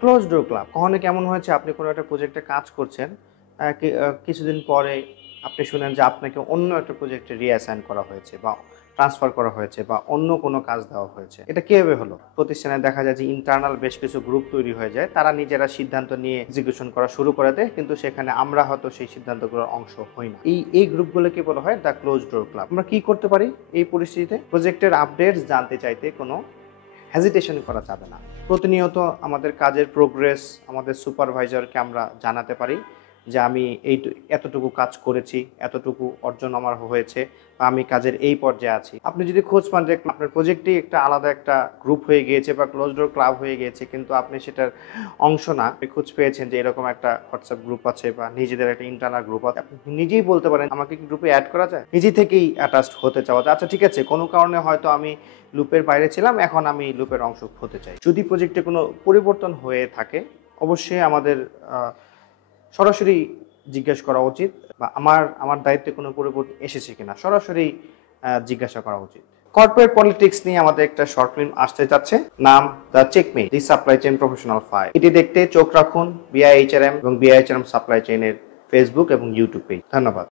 Close door club কখনো কেমন হয়েছে আপনি কোনো একটা প্রজেক্টে কাজ করছেন, কিছুদিন পরে আপনি শুনেন যে আপনাকে অন্য একটা প্রজেক্টে রিঅ্যাসাইন করা হয়েছে বা ট্রান্সফার করা হয়েছে বা অন্য কোনো কাজ দেওয়া হয়েছে। এটা কিভাবে হলো? প্রতিষ্ঠানে দেখা যায় যে ইন্টারনাল বেশ কিছু গ্রুপ তৈরি হয়ে যায়, তারা নিজেরা সিদ্ধান্ত নিয়ে এক্সিকিউশন করা শুরু করে দেয়, কিন্তু সেখানে আমরা হয়তো সেই সিদ্ধান্তগুলোর অংশ হই না। এই গ্রুপগুলোকে বলা হয় দ্য ক্লোজ ডোর ক্লাব। আমরা কি করতে পারি এই পরিস্থিতিতে? প্রজেক্টের আপডেটস জানতে চাইতে কোনো হেজিটেশন করা যাবে না। প্রতিনিয়ত আমাদের কাজের প্রোগ্রেস আমাদের সুপারভাইজারকে আমরা জানাতে পারি যে আমি এতটুকু কাজ করেছি, এতটুকু অর্জন আমার হয়েছে, বা আমি কাজের এই পর্যায়ে আছি। আপনি যদি খোঁজ পান যে আপনার প্রজেক্টই একটা আলাদা একটা গ্রুপ হয়ে গিয়েছে বা ক্লোজ ডোর ক্লাব হয়ে গিয়েছে, কিন্তু আপনি সেটার অংশ না, আপনি খোঁজ পেয়েছেন যে এরকম একটা হোয়াটসঅ্যাপ গ্রুপ আছে বা নিজেদের একটা ইন্টারনাল গ্রুপ আছে, আপনি নিজেই বলতে পারেন আমাকে কি গ্রুপে অ্যাড করা যায়? নিজে থেকেই অ্যাটাচড হতে চাওয়া যায়। আচ্ছা ঠিক আছে, কোনো কারণে হয়তো আমি লুপের বাইরে ছিলাম, এখন আমি লুপের অংশ হতে চাই। যদি প্রজেক্টে কোনো পরিবর্তন হয়ে থাকে, অবশ্যই আমাদের সরাসরি জিজ্ঞেস করা উচিত, বা আমার দায়িত্বে কোনো পরিবর্তন এসেছে কিনা সরাসরি জিজ্ঞাসা করা উচিত। কর্পোরেট পলিটিক্স নিয়ে আমাদের একটা শর্ট ফিল্ম আসতে যাচ্ছে, নাম the checkmate the supply chain professional file. এটি দেখতে চোখ রাখুন বিআইএইচআরএম এবং বিআইএইচআরএম সাপ্লাই চেইনের ফেসবুক এবং ইউটিউব পেজ। ধন্যবাদ।